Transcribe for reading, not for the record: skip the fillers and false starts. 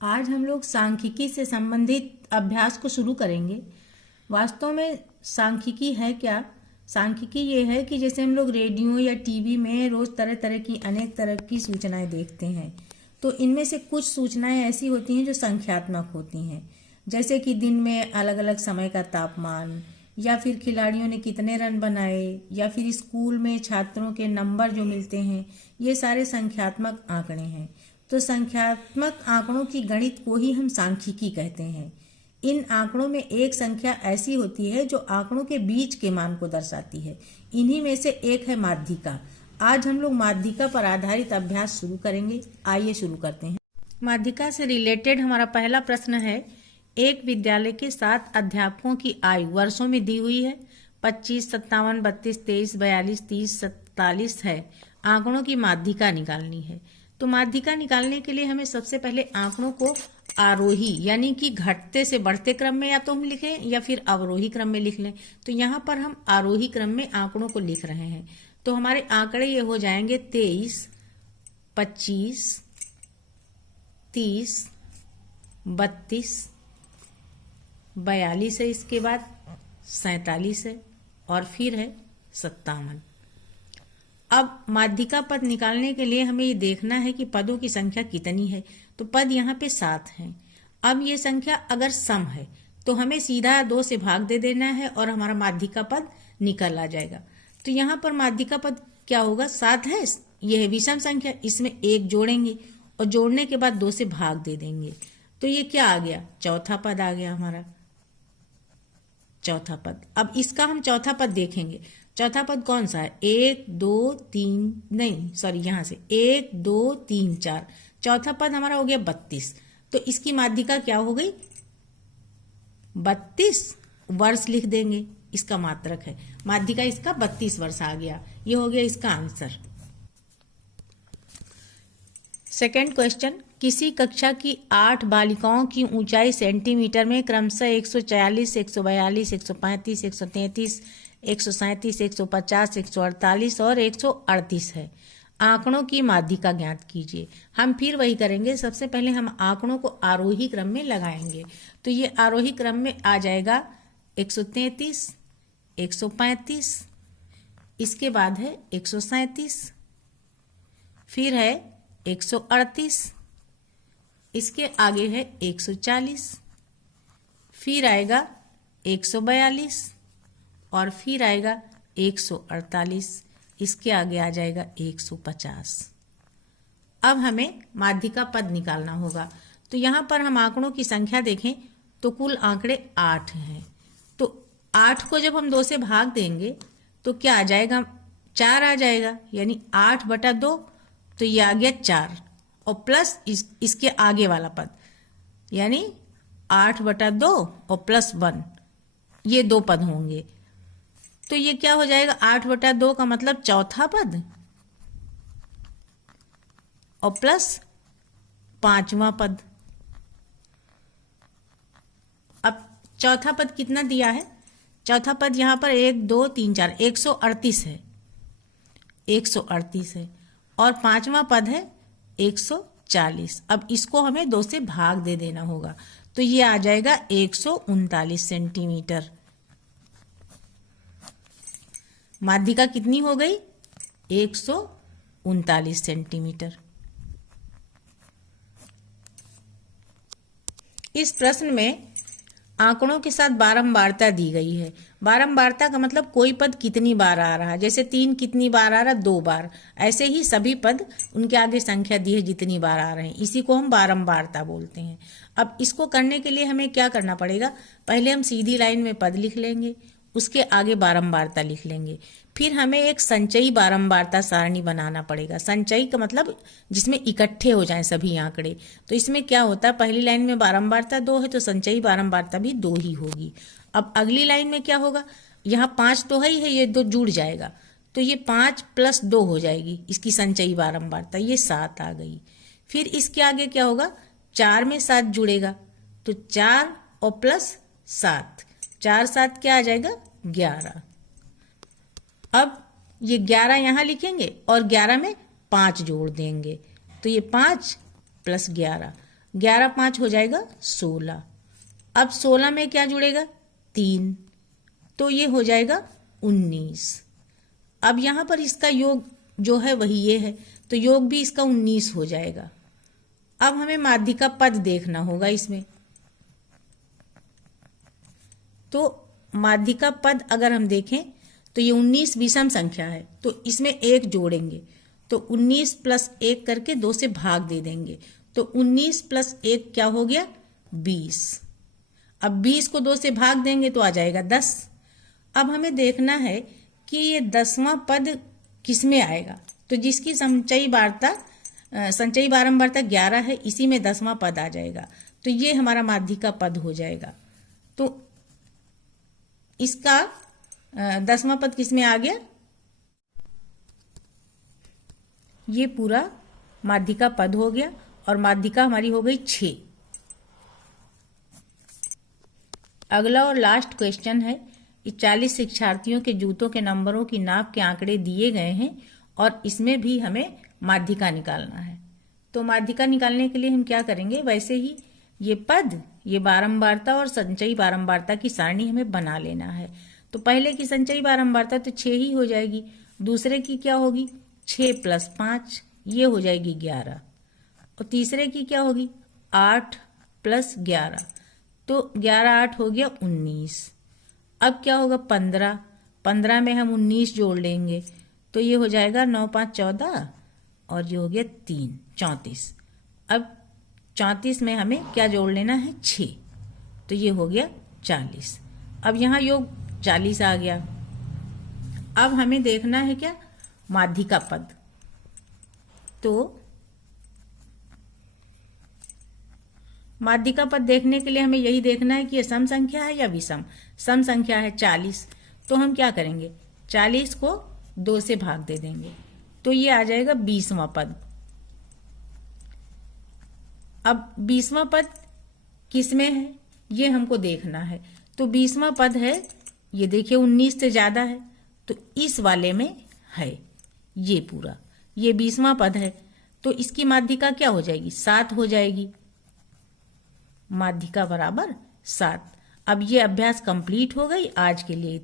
आज हम लोग सांख्यिकी से संबंधित अभ्यास को शुरू करेंगे। वास्तव में सांख्यिकी है क्या? सांख्यिकी ये है कि जैसे हम लोग रेडियो या टीवी में रोज तरह तरह की अनेक तरह की सूचनाएं देखते हैं, तो इनमें से कुछ सूचनाएं ऐसी होती हैं जो संख्यात्मक होती हैं, जैसे कि दिन में अलग अलग समय का तापमान, या फिर खिलाड़ियों ने कितने रन बनाए, या फिर स्कूल में छात्रों के नंबर जो मिलते हैं। ये सारे संख्यात्मक आंकड़े हैं। तो संख्यात्मक आंकड़ों की गणित को ही हम सांख्यिकी कहते हैं। इन आंकड़ों में एक संख्या ऐसी होती है जो आंकड़ों के बीच के मान को दर्शाती है। इन्हीं में से एक है माध्यिका। आज हम लोग माध्यिका पर आधारित अभ्यास शुरू करेंगे। आइए शुरू करते हैं। माध्यिका से रिलेटेड हमारा पहला प्रश्न है, एक विद्यालय के 7 अध्यापकों की आयु वर्षों में दी हुई है। 25, 57, 32, 23, 42, 30, 47 है। आंकड़ों की माध्यिका निकालनी है। तो माध्यिका निकालने के लिए हमें सबसे पहले आंकड़ों को आरोही यानी कि घटते से बढ़ते क्रम में या तो हम लिखें या फिर अवरोही क्रम में लिख लें। तो यहाँ पर हम आरोही क्रम में आंकड़ों को लिख रहे हैं। तो हमारे आंकड़े ये हो जाएंगे 23, 25, 30, 32, 42 है, इसके बाद 47 है और फिर है 57। अब माध्यिका पद निकालने के लिए हमें ये देखना है कि पदों की संख्या कितनी है। तो पद यहाँ पे 7 हैं। अब ये संख्या अगर सम है तो हमें सीधा 2 से भाग दे देना है और हमारा माध्यिका पद निकल आ जाएगा। तो यहाँ पर माध्यिका पद क्या होगा? 7 है, यह है विषम संख्या, इसमें 1 जोड़ेंगे और जोड़ने के बाद 2 से भाग दे देंगे। तो ये क्या आ गया? चौथा पद आ गया हमारा, चौथा पद। अब इसका हम चौथा पद देखेंगे। चौथा पद कौन सा है? 1, 2, 3, नहीं सॉरी, यहां से 1, 2, 3, 4। चौथा पद हमारा हो गया 32। तो इसकी माध्यिका क्या हो गई? 32 वर्ष लिख देंगे, इसका मात्रक है। माध्यिका इसका 32 वर्ष आ गया। ये हो गया इसका आंसर। सेकेंड क्वेश्चन, किसी कक्षा की 8 बालिकाओं की ऊंचाई सेंटीमीटर में क्रमशः 140, 142, 135, 133, 137, 150, 148 और 138 है। आंकड़ों की माध्यिका ज्ञात कीजिए। हम फिर वही करेंगे। सबसे पहले हम आंकड़ों को आरोही क्रम में लगाएंगे। तो ये आरोही क्रम में आ जाएगा 133, 135, इसके बाद है 137, फिर है 138, इसके आगे है 140, फिर आएगा 142 और फिर आएगा 148, इसके आगे आ जाएगा 150। अब हमें माध्यिका पद निकालना होगा। तो यहाँ पर हम आंकड़ों की संख्या देखें तो कुल आंकड़े 8 हैं। तो 8 को जब हम 2 से भाग देंगे तो क्या आ जाएगा? 4 आ जाएगा, यानी 8/2। तो ये आ गया 4 और प्लस इसके आगे वाला पद, यानी 8/2 और प्लस 1, ये 2 पद होंगे। तो ये क्या हो जाएगा? 8/2 का मतलब चौथा पद और प्लस 5वां पद। अब चौथा पद कितना दिया है? चौथा पद यहां पर 1, 2, 3, 4, 138 है, 138 है और 5वां पद है 140। अब इसको हमें 2 से भाग दे देना होगा। तो ये आ जाएगा 139 सेंटीमीटर। माध्यिका कितनी हो गई? 139 सेंटीमीटर। इस प्रश्न में आंकड़ों के साथ बारंबारता दी गई है। बारंबारता का मतलब कोई पद कितनी बार आ रहा है। जैसे 3 कितनी बार आ रहा है? 2 बार। ऐसे ही सभी पद उनके आगे संख्या दी है जितनी बार आ रहे हैं, इसी को हम बारंबारता बोलते हैं। अब इसको करने के लिए हमें क्या करना पड़ेगा? पहले हम सीधी लाइन में पद लिख लेंगे, उसके आगे बारंबारता लिख लेंगे। फिर हमें एक संचयी बारंबारता सारणी बनाना पड़ेगा। संचयी का मतलब जिसमें इकट्ठे हो जाएं सभी आंकड़े। तो इसमें क्या होता है? पहली लाइन में बारंबारता 2 है तो संचयी बारंबारता भी 2 ही होगी। अब अगली लाइन में क्या होगा? यहाँ 5 तो है ही है, ये 2 जुड़ जाएगा तो ये 5 + 2 हो जाएगी इसकी संचयी बारंबारता, ये 7 आ गई। फिर इसके आगे क्या होगा? 4 में 7 जुड़ेगा तो 4 और प्लस 7, 4 7 क्या आ जाएगा? 11। अब ये 11 यहाँ लिखेंगे और 11 में 5 जोड़ देंगे तो ये 5 + 11। 11 5 हो जाएगा 16। अब 16 में क्या जुड़ेगा? 3, तो ये हो जाएगा 19। अब यहाँ पर इसका योग जो है वही ये है, तो योग भी इसका 19 हो जाएगा। अब हमें माध्यिका पद देखना होगा इसमें। तो माध्यिका पद अगर हम देखें तो ये 19 विषम संख्या है, तो इसमें 1 जोड़ेंगे, तो 19 + 1 करके 2 से भाग दे देंगे, तो 19 + 1 क्या हो गया? 20। अब 20 को 2 से भाग देंगे तो आ जाएगा 10। अब हमें देखना है कि ये 10वां पद किस में आएगा, तो जिसकी संचयी बारंबारता 11 है, इसी में 10वां पद आ जाएगा, तो ये हमारा माध्यिका पद हो जाएगा। तो इसका 10वां पद किस में आ गया? ये पूरा माध्यिका पद हो गया और माध्यिका हमारी हो गई 6। अगला और लास्ट क्वेश्चन है, 40 शिक्षार्थियों के जूतों के नंबरों की नाप के आंकड़े दिए गए हैं और इसमें भी हमें माध्यिका निकालना है। तो माध्यिका निकालने के लिए हम क्या करेंगे? वैसे ही ये पद, ये बारंबारता और संचयी बारंबारता की सारणी हमें बना लेना है। तो पहले की संचयी बारंबारता तो 6 ही हो जाएगी, दूसरे की क्या होगी? 6 + 5, ये हो जाएगी 11, और तीसरे की क्या होगी? 8 + 11, तो 11 8 हो गया 19। अब क्या होगा? 15, 15 में हम 19 जोड़ लेंगे, तो ये हो जाएगा 9 5 14, और ये हो गया 3 34। अब 34 में हमें क्या जोड़ लेना है? 6, तो ये हो गया 40। अब यहाँ योग 40 आ गया। अब हमें देखना है क्या? माध्यिका पद। तो माध्यिका पद देखने के लिए हमें यही देखना है कि ये सम संख्या है या विषम। सम संख्या है 40, तो हम क्या करेंगे? 40 को 2 से भाग दे देंगे, तो ये आ जाएगा 20वां पद। अब 20वां पद किस में है ये हमको देखना है। तो 20वां पद है, ये देखिए 19 से ज्यादा है, तो इस वाले में है ये पूरा, ये 20वां पद है, तो इसकी माध्यिका क्या हो जाएगी? 7 हो जाएगी। माध्यिका बराबर 7। अब ये अभ्यास कंप्लीट हो गई आज के लिए।